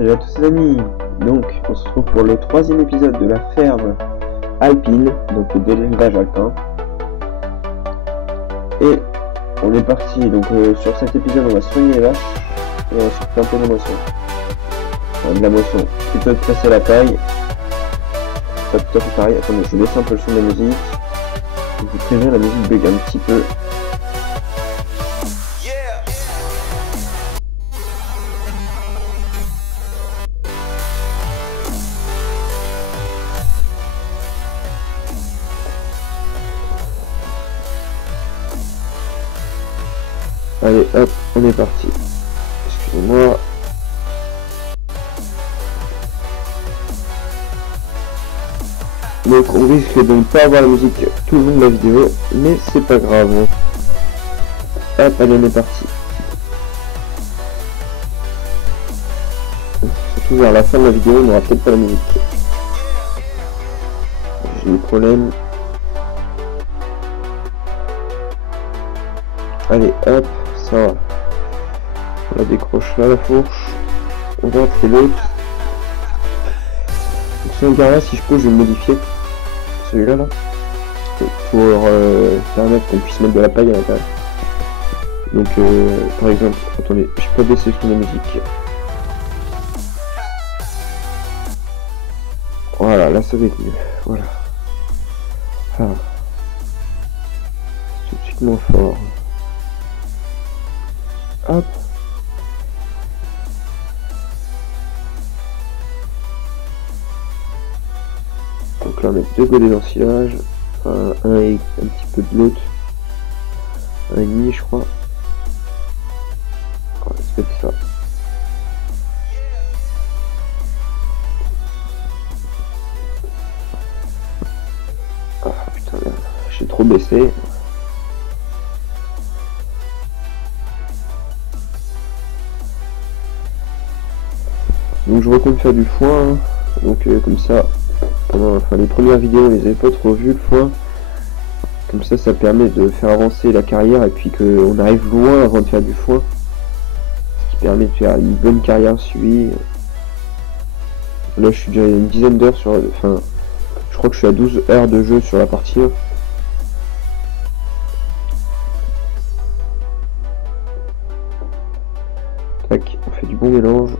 Salut à tous les amis. Donc on se retrouve pour le troisième épisode de la ferme alpine, donc de l'élevage alpin. Et on est parti, donc sur cet épisode on va soigner les vaches et on va se faire un peu de moisson. Enfin, de la moisson, plutôt de presser la paille. Pas tout à fait pareil. Attendez, je baisse un peu le son de la musique. Je vous préviens, la musique bug un petit peu. Allez hop, on est parti. Excusez-moi. Donc on risque de ne pas avoir la musique tout le long de la vidéo, mais c'est pas grave. Hop, allez, on est parti. Surtout vers la fin de la vidéo, on n'aura peut-être pas la musique. J'ai des problèmes. Allez hop, ça va. On la décroche là, la fourche. On va appeler l'autre. Ce gars-là, si je peux, je vais le modifier. Celui-là, là. Pour permettre qu'on puisse mettre de la paille à l'intérieur. Donc, par exemple, attendez, je peux baisser le son de la musique. Voilà, là ça va être mieux. Voilà. Ah. C'est tout de suite moins fort. Hop. Donc là on met deux godets d'ensilage, un et un petit peu de l'autre, un et demi je crois. On va se mettre ça. Ah putain merde, j'ai trop baissé. Donc je recompte faire du foin, hein. Donc comme ça, pendant les premières vidéos, on les avait pas trop vues le foin. Comme ça permet de faire avancer la carrière et puis qu'on arrive loin avant de faire du foin. Ce qui permet de faire une bonne carrière suivie. Là je suis déjà à une dizaine d'heures sur... Enfin, je crois que je suis à 12 heures de jeu sur la partie 1. Tac, on fait du bon mélange.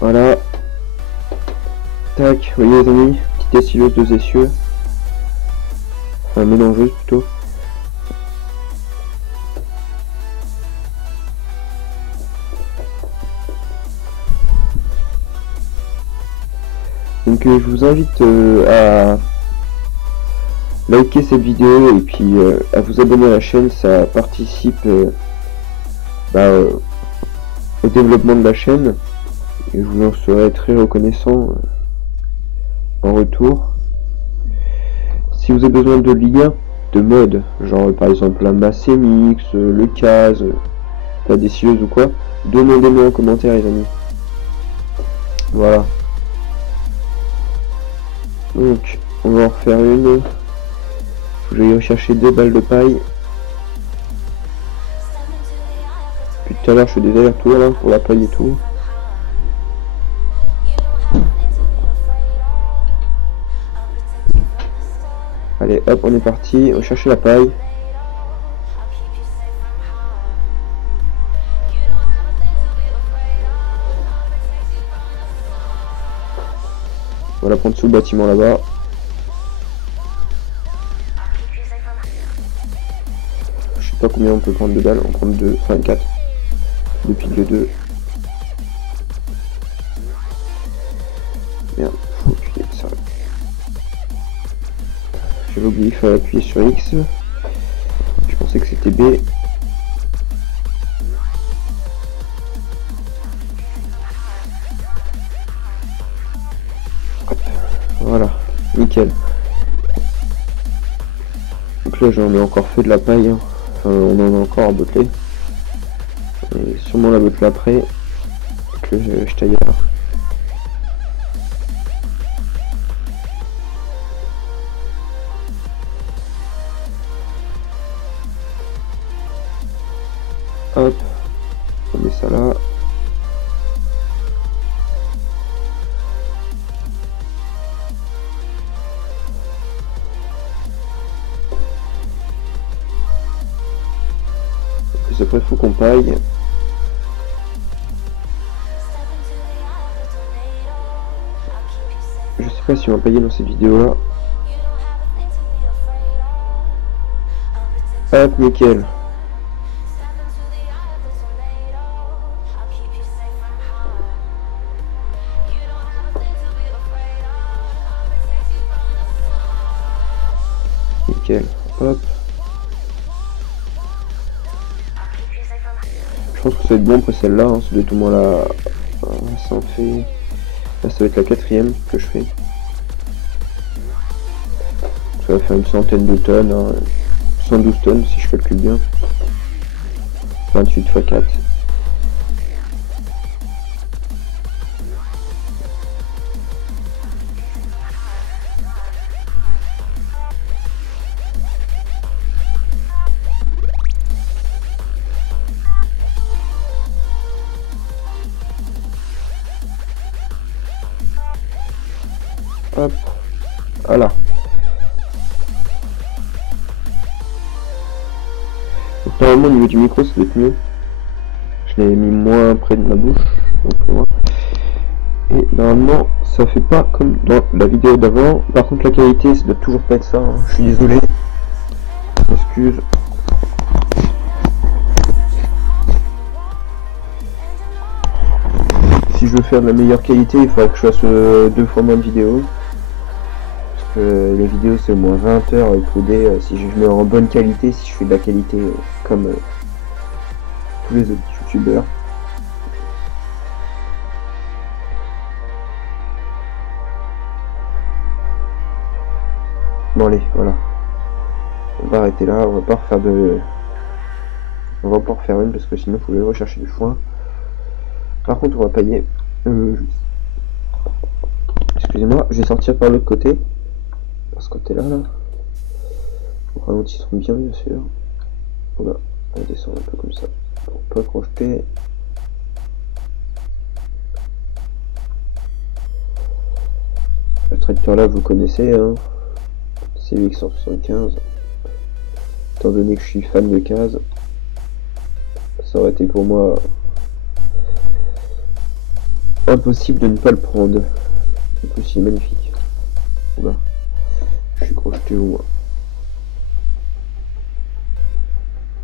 Voilà. Tac, vous voyez les amis, petite dessilleuse deux essieux. Enfin mélangeuse plutôt. Donc je vous invite à liker cette vidéo et puis à vous abonner à la chaîne, ça participe au développement de la chaîne. Et je vous en serai très reconnaissant en retour. Si vous avez besoin de liens de mode, genre par exemple la Massémix, le Case, la dessilleuse ou quoi, demandez-moi en commentaire les amis. Voilà. Donc on va en refaire une. Faut que j'aille rechercher 2 balles de paille. Puis tout à l'heure je fais des allers-retours là pour la paille et tout. Allez hop, on est parti, on va chercher la paille. On va la prendre sous le bâtiment là-bas. Je sais pas combien on peut prendre de balles, on prend 2, enfin 4. 2 piles de 2. Merde, faut appuyer ça. J'avais oublié qu'il fallait appuyer sur X. Je pensais que c'était B. Hop. Voilà, nickel. Donc là j'en ai encore fait de la paille, hein. Enfin, on en a encore à botter. Et sûrement la boucle après que je taille là. Hop, on met ça là. Et puis après, il faut qu'on paille. Je sais pas si on va pailler dans cette vidéo là. Hop, nickel. Nickel. Hop. Je pense que ça va être bon après celle-là, hein. Ça doit être au moins la... ça en fait... Là ça va être la 4e que je fais. Ça va faire une centaine de tonnes, hein. 112 tonnes si je calcule bien. 28 x 4. Hop, voilà. Donc, normalement au niveau du micro ça doit être mieux. Je l'ai mis moins près de ma bouche, donc voilà. Et normalement ça fait pas comme dans la vidéo d'avant. Par contre la qualité ça doit toujours pas être ça, hein. Je suis désolé. Excuse. Si je veux faire de la meilleure qualité, il faudrait que je fasse 2 fois moins de vidéos. Parce que les vidéos c'est au moins 20 heures uploadées. Si je mets en bonne qualité, si je fais de la qualité comme tous les autres youtubeurs. Bon allez, voilà. On va arrêter là, on va pas refaire de... On va pas refaire une parce que sinon il faut aller rechercher du foin. Par contre on va pailler... Excusez-moi, je vais sortir par l'autre côté. Par ce côté-là, là. On ralentit bien sûr. Voilà, on descend un peu comme ça. Pour pas crocheter. Le tracteur là vous connaissez, hein. CVX 175. Étant donné que je suis fan de case, ça aurait été pour moi impossible de ne pas le prendre. En plus il est magnifique. Voilà. Je suis crocheté au moins.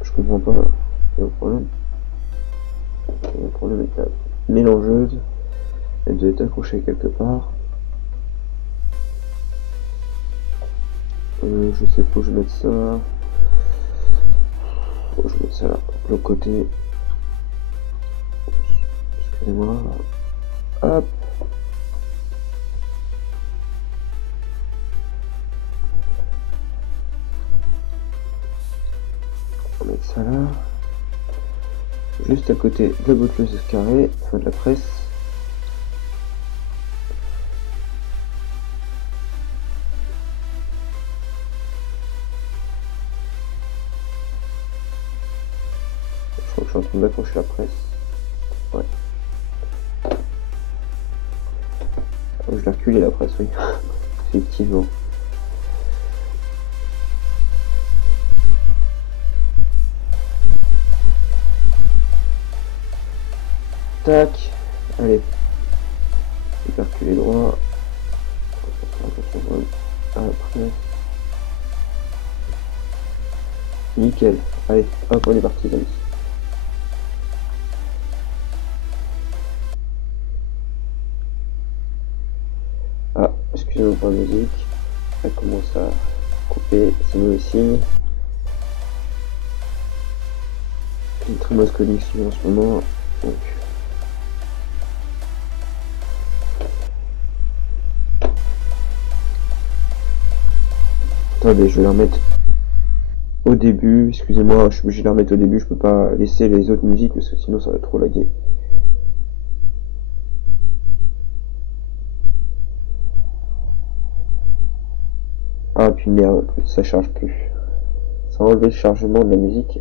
Je comprends pas. Il y a un problème. Il y a un problème avec la mélangeuse. Elle doit être accrochée quelque part. Je sais pas où je vais mettre ça. Faut que je mette ça là. De l'autre côté. Excusez-moi. Hop. On va mettre ça là. Juste à côté de la botteleuse carrée, enfin de la presse. Je crois que je suis en train d'accrocher la presse. Ouais. Je l'ai reculé la presse, oui. Effectivement. Tac. Allez. Je vais reculer droit. Après. Nickel. Allez, hop, on est parti, les amis. Ah, excusez-moi pour la musique. Elle commence à couper, c'est mauvais signe. Une très mauvaise connexion en ce moment. Donc. Attendez, je vais la remettre au début. Excusez-moi, je suis obligé de la remettre au début, je peux pas laisser les autres musiques parce que sinon ça va trop laguer. Ah puis merde, ça charge plus. Ça a enlevé le chargement de la musique.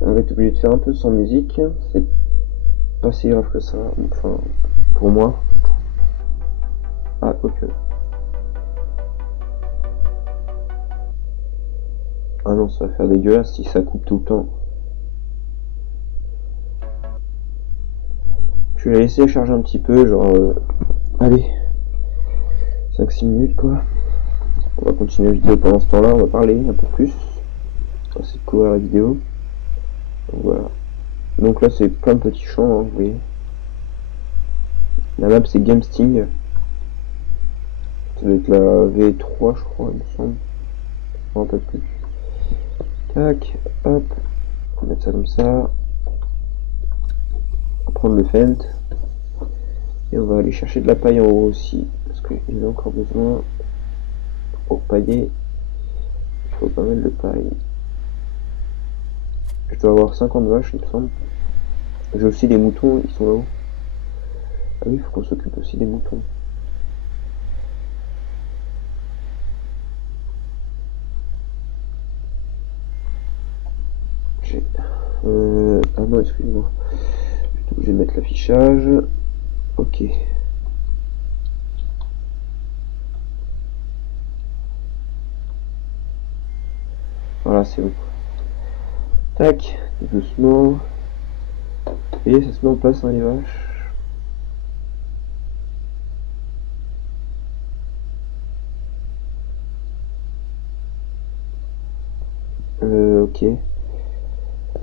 On va être obligé de faire un peu sans musique. C'est pas si grave que ça. Enfin, pour moi. Ah, ok. Ah non, ça va faire dégueulasse si ça coupe tout le temps. Je vais la laisser charger un petit peu, genre... allez. 5-6 minutes, quoi. On va continuer la vidéo pendant ce temps-là, on va parler un peu plus. On va essayer de couvrir la vidéo. Donc voilà. Donc là, c'est plein de petits champs, hein, vous voyez. La map, c'est Game Sting. Ça doit être la V3, je crois, il me semble. Je me rappelle plus. Tac, hop. On va mettre ça comme ça. On va prendre le fent. Et on va aller chercher de la paille en haut aussi. Parce qu'il en a encore besoin. Pour pailler, il faut pas mal de paille. Je dois avoir 50 vaches, il me semble. J'ai aussi des moutons, ils sont là-haut. Ah oui, il faut qu'on s'occupe aussi des moutons. J'ai... ah non, excusez-moi. Je suis obligé de mettre l'affichage. Ok. Voilà, c'est bon. Tac, doucement. Et ça se met en place, hein, les vaches. Ok.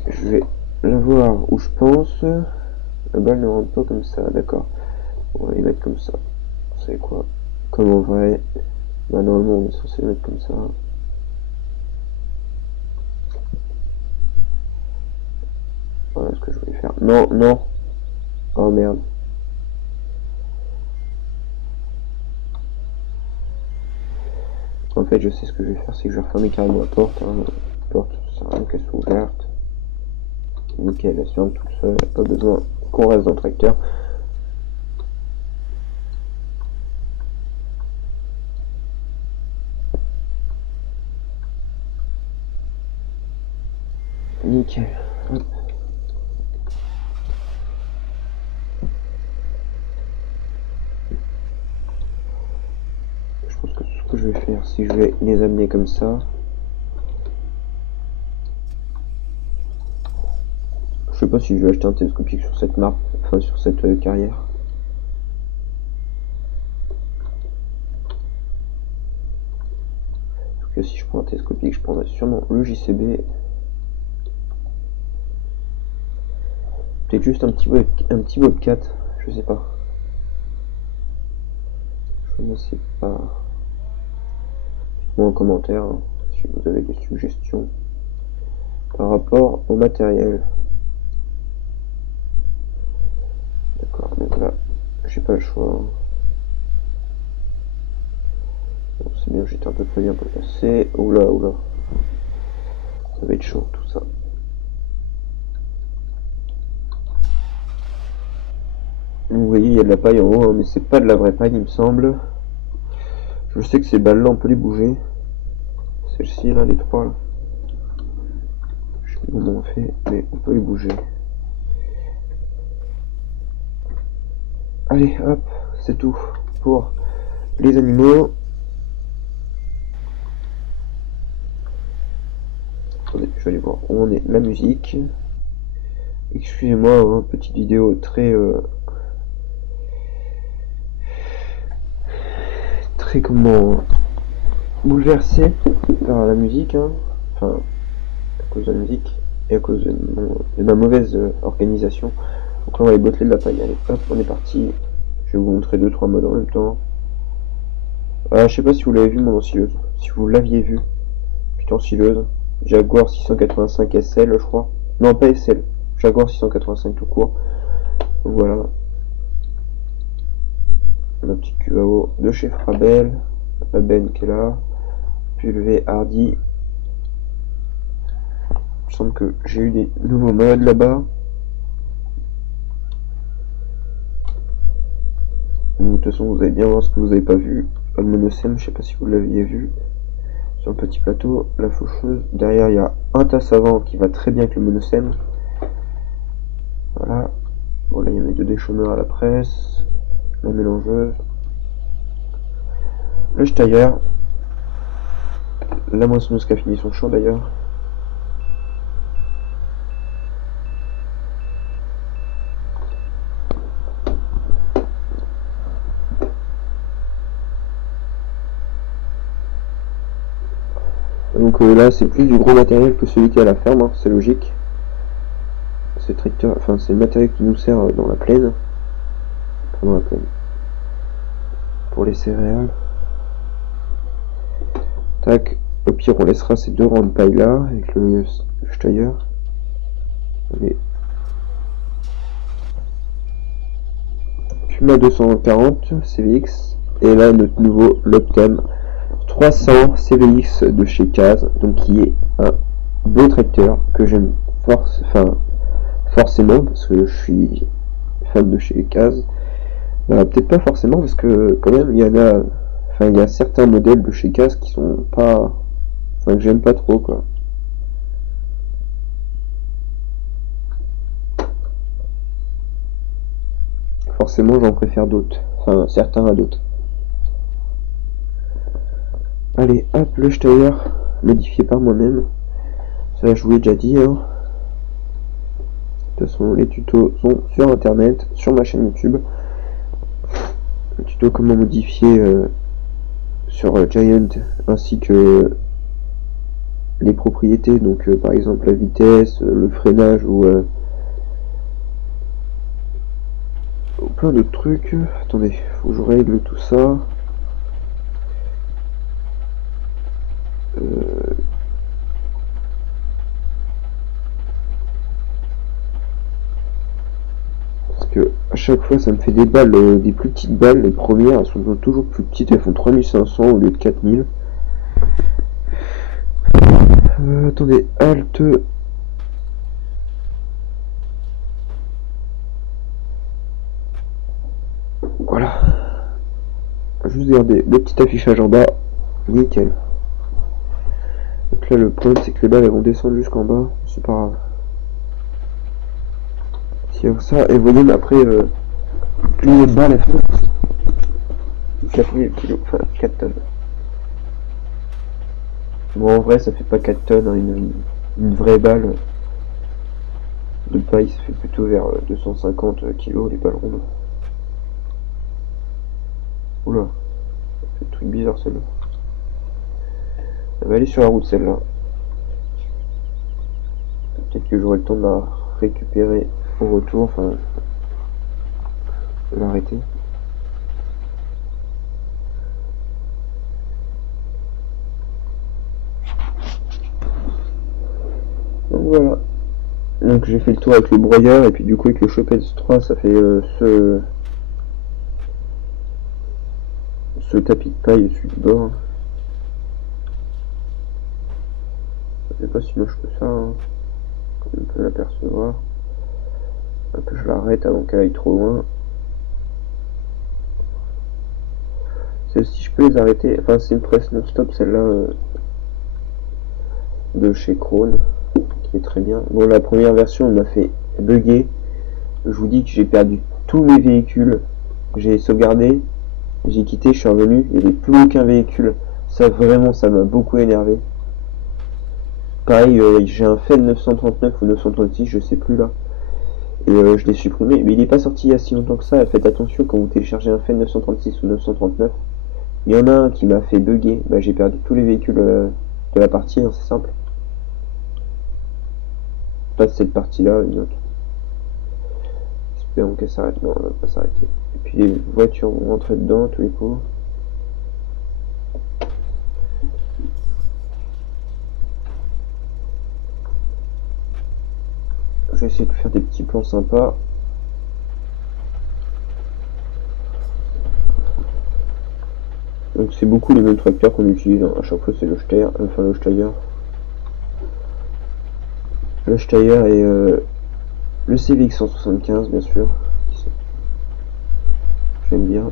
Je vais la voir où je pense. La balle ne rentre pas comme ça, d'accord. On va les mettre comme ça. Vous savez quoi? Comme en vrai. Bah normalement on est censé les mettre comme ça. Voilà ce que je voulais faire. Non, non. Oh merde. En fait je sais ce que je vais faire, c'est que je vais refermer carrément la porte. Hein. La porte, ça sert à rien qu'elle soit ouverte. Nickel, elle se ferme toute seule, pas besoin qu'on reste dans le tracteur. Nickel. Hop. Je pense que ce que je vais faire, c'est que je vais les amener comme ça. Je sais pas si je vais acheter un télescopique sur cette map, enfin sur cette carrière. En tout cas, si je prends un télescopique, je prendrai sûrement le JCB. Peut-être juste un petit Bobcat, je sais pas. Je ne sais pas. Dites-moi en commentaire hein, si vous avez des suggestions par rapport au matériel. D'accord, donc là, j'ai pas le choix. Bon, c'est bien, j'étais un peu près bien placé. Oula, oula. Ça va être chaud tout ça. Vous voyez, il y a de la paille en haut, hein, mais c'est pas de la vraie paille, il me semble. Je sais que ces balles-là, on peut les bouger. Celle-ci, là, les trois, là. Je sais pas comment on fait, mais on peut les bouger. Allez, hop, c'est tout pour les animaux. Attendez, je vais aller voir où en est la musique. Excusez-moi, hein, petite vidéo très... très comment... bouleversée par la musique, hein. Enfin, à cause de la musique et à cause de ma mauvaise organisation. Donc là, on va aller botteler de la paille. Allez, hop, on est parti. Je vais vous montrer 2-3 modes en même temps. Ah, je sais pas si vous l'avez vu mon ensileuse. Si vous l'aviez vu, putain, ensileuse. Jaguar 685 SL, je crois. Non, pas SL. Jaguar 685 tout court. Donc voilà. Ma petite cuve à eau de chez Frabel. la benne qui est là, Pulvé, Hardy. Il me semble que j'ai eu des nouveaux modes là-bas. De toute façon, vous allez bien voir ce que vous n'avez pas vu. Le Monosem, je sais pas si vous l'aviez vu. Sur le petit plateau, la faucheuse. Derrière, il y a un tas savant qui va très bien avec le Monosem. Voilà. Bon, là, il y a mes deux déchaumeurs à la presse. La mélangeuse. Le Steyr. La moissonneuse qui a fini son champ d'ailleurs. Donc là c'est plus du gros matériel que celui qui est à la ferme, hein, c'est logique. C'est tracteur, enfin c'est le matériel qui nous sert dans la plaine. Dans la plaine. Pour les céréales. Tac, au pire on laissera ces deux rangs de paille là avec le Steyr. Allez. Puma 240 CVX et là notre nouveau Loptem 300 CVX de chez Caz, donc qui est un beau tracteur que j'aime forcément parce que je suis fan de chez Caz. Peut-être pas forcément parce que quand même il y a certains modèles de chez Caz qui sont pas, que j'aime pas trop quoi. Forcément j'en préfère d'autres, certains à d'autres. Allez hop, le Steyr modifié par moi-même, ça je vous l'ai déjà dit hein. De toute façon les tutos sont sur internet, sur ma chaîne YouTube. Le tuto comment modifier sur Giant ainsi que les propriétés, donc par exemple la vitesse, le freinage ou plein de trucs. Attendez, faut que je règle tout ça. Parce que à chaque fois ça me fait des balles, des plus petites balles. Les premières elles sont toujours plus petites, elles font 3500 au lieu de 4000. Attendez, Alt. Voilà. Juste garder le petit affichage en bas. Nickel. Donc là le problème c'est que les balles elles vont descendre jusqu'en bas. C'est pas grave. Tire ça et vous voyez après plus les balles elles font 4000 kg, enfin 4 tonnes. Bon en vrai ça fait pas 4 tonnes, hein, une vraie balle de paille ça fait plutôt vers 250 kg les balles rondes. Oula, c'est un truc bizarre celle-là. Elle va aller sur la route celle-là. Peut-être que j'aurai le temps de la récupérer au retour, enfin de l'arrêter. Donc voilà. Donc j'ai fait le tour avec le broyeur et puis du coup avec le Chopez 3 ça fait ce tapis de paille celui du bord. C'est pas si moche que ça, hein, comme on peut l'apercevoir. Un peu je l'arrête avant qu'elle aille trop loin. Si je peux les arrêter, enfin c'est une presse non-stop celle-là de chez Krone, qui est très bien. Bon la première version m'a fait bugger. Je vous dis que j'ai perdu tous mes véhicules. J'ai sauvegardé, j'ai quitté, je suis revenu, il n'y avait plus aucun véhicule. Ça vraiment ça m'a beaucoup énervé. Pareil, j'ai un Fed 939 ou 936, je sais plus là. Et je l'ai supprimé, mais il n'est pas sorti il y a si longtemps que ça. Faites attention quand vous téléchargez un Fed 936 ou 939. Il y en a un qui m'a fait bugger. Bah, j'ai perdu tous les véhicules de la partie, hein, c'est simple. Pas de cette partie-là, une autre. Espérons qu'elle s'arrête. Non, elle va pas s'arrêter. Et puis les voitures vont rentrer dedans tous les coups. Je vais essayer de faire des petits plans sympas. Donc c'est beaucoup les mêmes tracteurs qu'on utilise, hein. À chaque fois c'est le Steyr, enfin le Steyr. Le Steyr et le CVX 175 bien sûr. J'aime bien.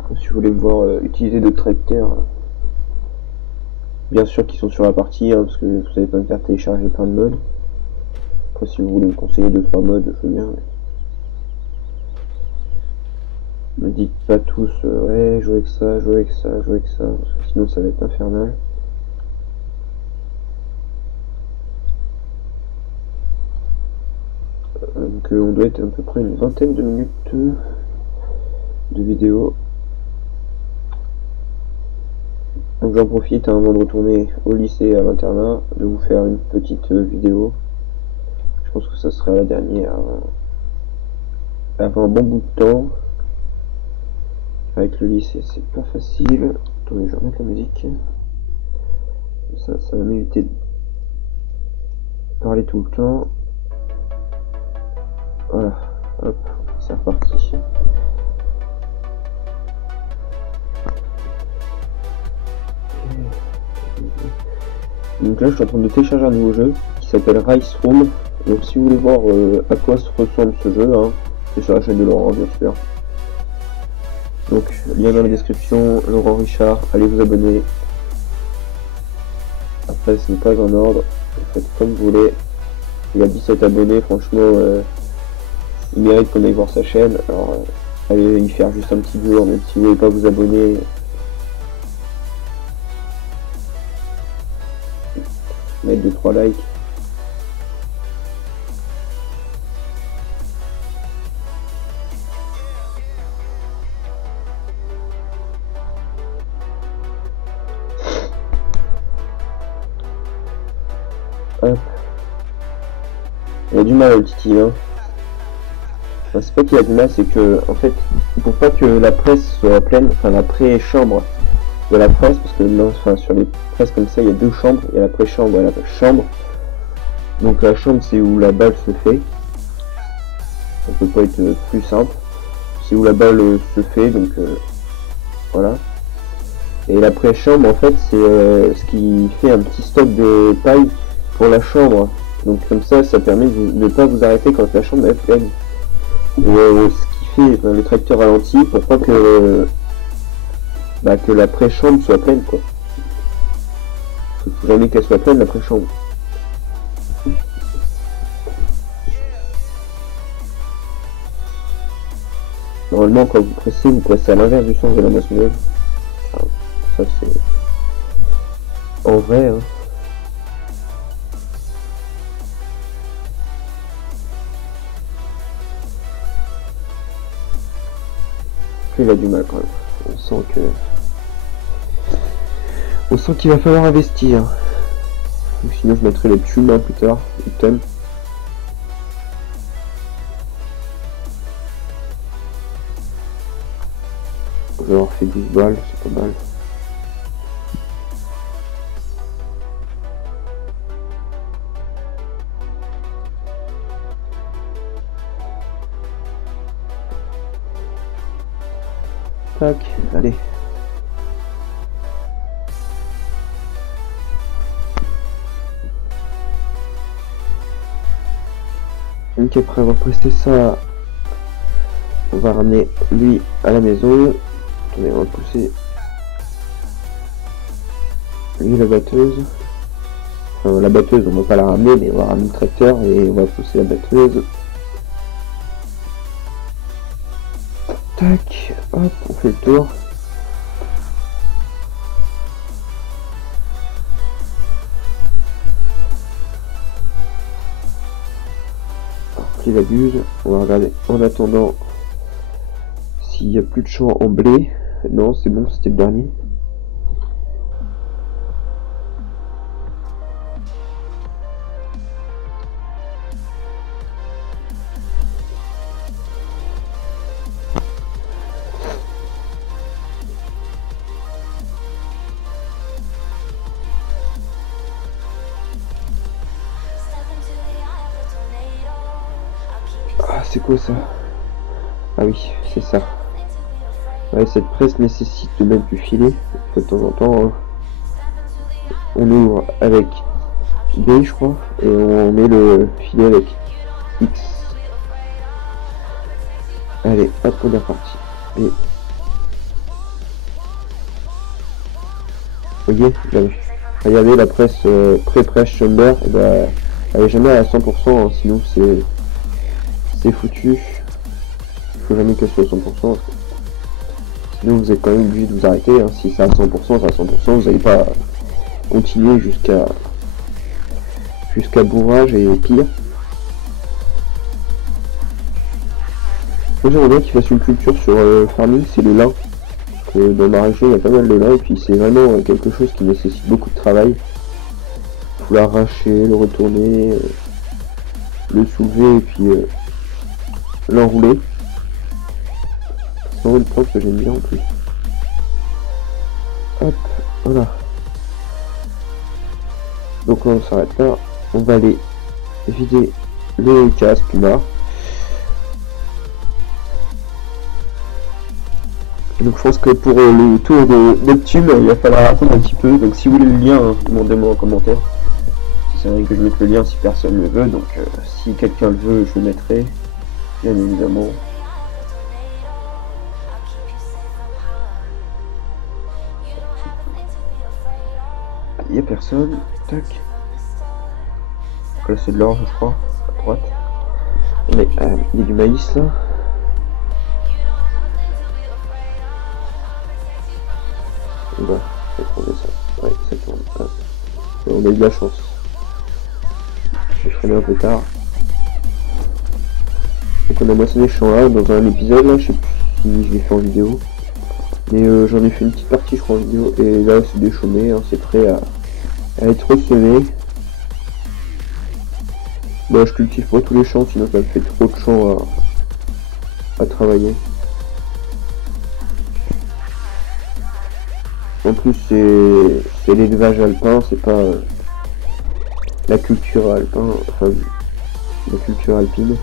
Après, si vous voulez me voir utiliser d'autres tracteurs, bien sûr qui sont sur la partie, hein, parce que vous allez pas me faire télécharger plein de modes. Après si vous voulez me conseiller 2-3 modes, je veux bien. Me dites pas tous, ouais, jouer avec ça, jouer avec ça, jouer avec ça, parce que sinon ça va être infernal. Donc on doit être à peu près une vingtaine de minutes de vidéo. Donc j'en profite avant de retourner au lycée, à l'internat, de vous faire une petite vidéo. Je pense que ça sera la dernière avant un bon bout de temps. Avec le lycée c'est pas facile. Attendez, je vais remettre la musique. Ça va m'éviter de parler tout le temps. Voilà, hop, c'est reparti. Donc là je suis en train de télécharger un nouveau jeu qui s'appelle Rice Room. Donc si vous voulez voir à quoi se ressemble ce jeu, hein, c'est sur la chaîne de Laurent bien sûr. Donc lien dans la description, Laurent Richard, allez vous abonner. Après ce n'est pas en ordre, vous faites comme vous voulez. Il a 17 abonnés, franchement il mérite qu'on aille voir sa chaîne. Alors allez y faire juste un petit tour, même si vous voulez pas vous abonner. Mettre 2-3 likes. Hop. Il a du mal le Titi, hein. Enfin, c'est pas qu'il a du mal, c'est que en fait, pour pas que la presse soit pleine, enfin la pré-chambre de la presse, parce que non, enfin, sur les presses comme ça, il y a deux chambres, il y a la pré-chambre et la chambre. Donc la chambre c'est où la balle se fait. Ça peut pas être plus simple. C'est où la balle se fait, donc voilà. Et la pré-chambre en fait c'est ce qui fait un petit stock de paille pour la chambre. Donc comme ça, ça permet de ne pas vous arrêter quand la chambre est pleine. Et ce qui fait le tracteur ralenti pour pas que que la pré-chambre soit pleine quoi. Il faut jamais qu'elle soit pleine la pré-chambre. Normalement quand vous pressez à l'inverse du sens de la moissonneuse. Enfin, ça c'est en vrai hein. Il a du mal quand même. On sent qu'il va falloir investir. Ou sinon je mettrai les tubes hein, plus tard, les thèmes. Je vais avoir fait 12 balles, c'est pas mal. Tac, allez. Donc après avoir presté ça, on va ramener lui à la maison. Attendez, on va pousser lui la batteuse. Enfin la batteuse, on va pas la ramener, mais on va ramener le tracteur et on va pousser la batteuse. Tac, hop, on fait le tour. Il abuse. On va regarder en attendant s'il n'y a plus de champ en blé. Non, c'est bon, c'était le dernier. Ah, c'est quoi ça? Ah oui, c'est ça. Ouais, cette presse nécessite de mettre du filet de temps en temps. Hein. On ouvre avec B, je crois, et on met le filet avec X. Allez, hop, on est reparti. Et vous voyez, regardez la presse pré-presse chamber, et bah, elle est jamais à 100%, hein, sinon c'est foutu. Il faut jamais qu'elle soit à 100%. Sinon vous êtes quand même obligé de vous arrêter. Hein. Si c'est à 100%, c'est à 100%, vous n'allez pas continuer jusqu'à bourrage et pire. Moi j'aimerais bien qu'ils fassent une culture sur farming, c'est le lin. Parce que dans ma région il y a pas mal de lin et puis c'est vraiment quelque chose qui nécessite beaucoup de travail. Il faut l'arracher, le retourner, le soulever et puis l'enrouler. C'est vraiment une plante que j'aime bien en plus. Hop, voilà. Donc là on s'arrête là. On va aller vider le casse Puma. Donc je pense que pour le tour de Neptune, il va falloir attendre un petit peu. Donc si vous voulez le lien, hein, demandez-moi en commentaire. Si c'est vrai que je mette le lien si personne ne le veut. Donc si quelqu'un le veut, je le mettrai. Bien évidemment. Il n'y a personne. Tac. Là c'est de l'or je crois. À droite. Mais il y a du maïs là. On va tourner ça. Ouais, ça tourne. Ah. On a eu de la chance. Je suis un peu tard. Donc on a moissonné ce champ là dans un épisode là, je sais plus si je l'ai fait en vidéo. Mais j'en ai fait une petite partie je crois en vidéo. Et là c'est déchaumé, hein, c'est prêt à être ressemé. Bah je cultive pas tous les champs sinon ça me fait trop de champs à travailler. En plus c'est l'élevage alpin, c'est pas la culture alpin, enfin la culture alpine.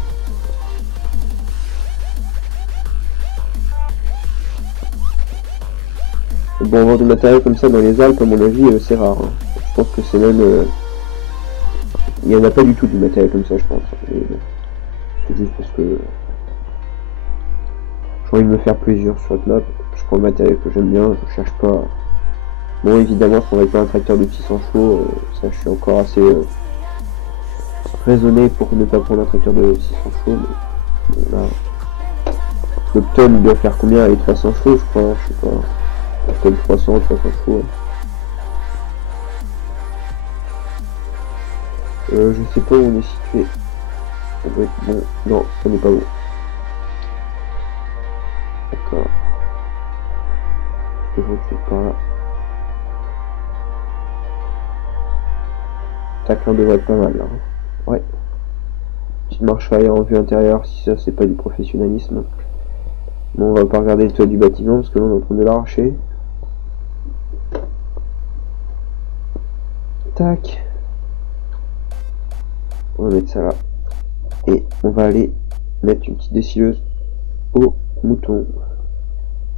Bon, avoir du matériel comme ça dans les Alpes, à mon avis, c'est rare. Hein. Je pense que c'est même... il n'y en a pas du tout du matériel comme ça, je pense. C'est juste parce que... j'ai envie de me faire plaisir sur cette map. Je prends le matériel que j'aime bien, je cherche pas... Bon, évidemment, je prendrai pas un tracteur de 600 chevaux. Ça, je suis encore assez raisonné pour ne pas prendre un tracteur de 600 chevaux. Mais bon, là... le tonne il doit faire combien? Les 300 chevaux, je crois, je sais pas. Comme 300 chevaux. Je sais pas où on est situé. Ça doit être bon. Non, ça n'est pas bon. D'accord. Je recule par là. Tac, là on devrait être pas mal là. Ouais. Petite marche arrière en vue intérieure, si ça c'est pas du professionnalisme. Bon, on va pas regarder le toit du bâtiment parce que là on est en train de l'arracher. Tac. On va mettre ça là. Et on va aller mettre une petite dessileuse au mouton.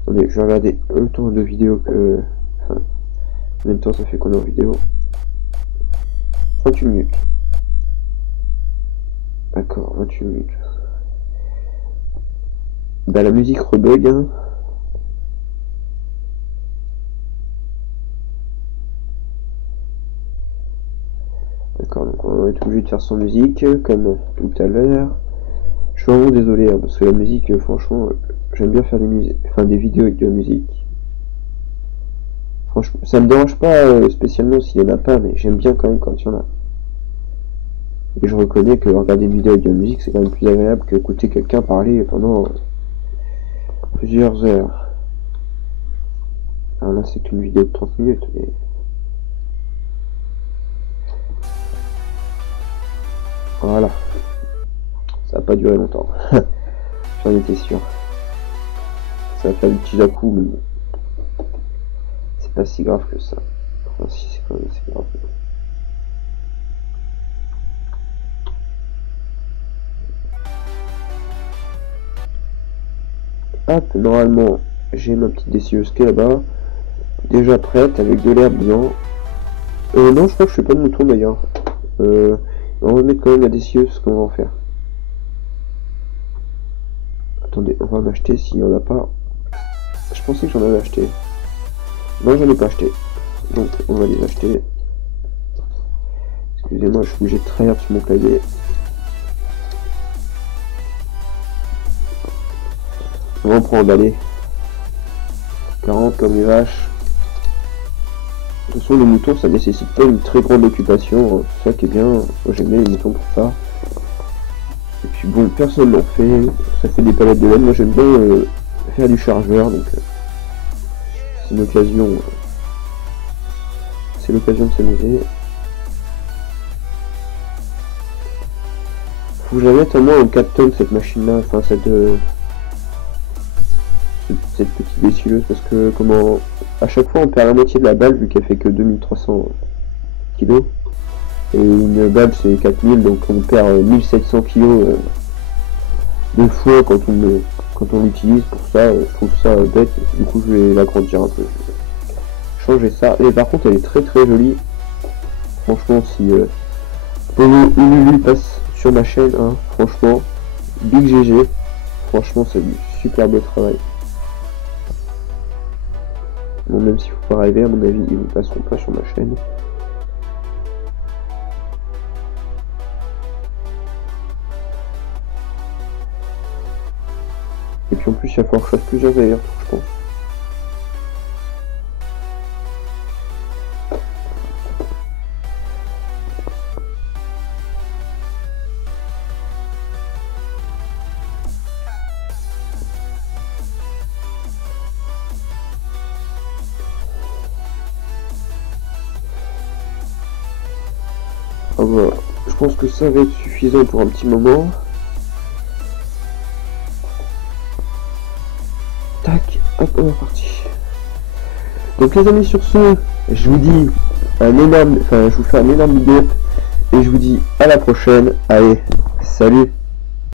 Attendez, je vais regarder le temps de vidéo que... Enfin, combien de temps ça fait qu'on est en vidéo? 28 minutes. D'accord, 28 minutes. Bah la musique rebug, hein. D'accord, donc on va être obligé de faire sans musique, comme tout à l'heure. Je suis vraiment désolé, hein, parce que la musique, franchement, j'aime bien faire des vidéos avec de la musique. Franchement, ça me dérange pas spécialement s'il y en a pas, mais j'aime bien quand même quand il y en a. Et je reconnais que regarder une vidéo avec de la musique, c'est quand même plus agréable que écouter quelqu'un parler pendant plusieurs heures. Alors là, c'est qu'une vidéo de 30 minutes, mais... Voilà. Ça va pas durer longtemps. J'en étais sûr. Ça va faire des petits à-coups, mais bon. C'est pas si grave que ça. Enfin, si, c'est quand même assez grave. Hop, normalement, J'ai ma petite décileuse qui est là-bas. Déjà prête avec de l'herbe bien. Non, je crois que je fais pas de mouton d'ailleurs. On va mettre quand même la décileuse, ce qu'on va en faire. Attendez, on va en acheter s'il n'y en a pas. Je pensais que j'en avais acheté. Non, j'en ai pas acheté. Donc, on va les acheter. Excusez-moi, je suis obligé de trahir sur mon clavier. On va en prendre, allez. 40 comme les vaches. De toute façon, les moutons, ça nécessite pas une très grande occupation. C'est ça qui est bien. Moi, j'aime bien les moutons pour ça. Et puis bon, personne n'en fait. Ça fait des palettes de laine. Moi, j'aime bien faire du chargeur. Donc, c'est l'occasion. C'est l'occasion de s'amuser. Faut que je la mette au moins en 4 tonnes cette machine-là. Enfin, cette petite décileuse, parce que comment à chaque fois on perd la moitié de la balle vu qu'elle fait que 2300 kg et une balle c'est 4000, donc on perd 1700 kg de fois quand on l'utilise. Pour ça je trouve ça bête. Du coup je vais l'agrandir un peu, changer ça. Et par contre elle est très très jolie, franchement. Si Ululu passe sur ma chaîne, hein, franchement big GG, franchement c'est du super beau travail. Bon, même s'il faut pas rêver, à mon avis, ils ne passeront pas sur ma chaîne. Et puis en plus, il va falloir que je fasse plusieurs allers-retours, je pense. Ah bah, je pense que ça va être suffisant pour un petit moment. Tac, hop, on est parti. Donc les amis, sur ce, je vous dis je vous fais un énorme big up et je vous dis à la prochaine. Allez, salut.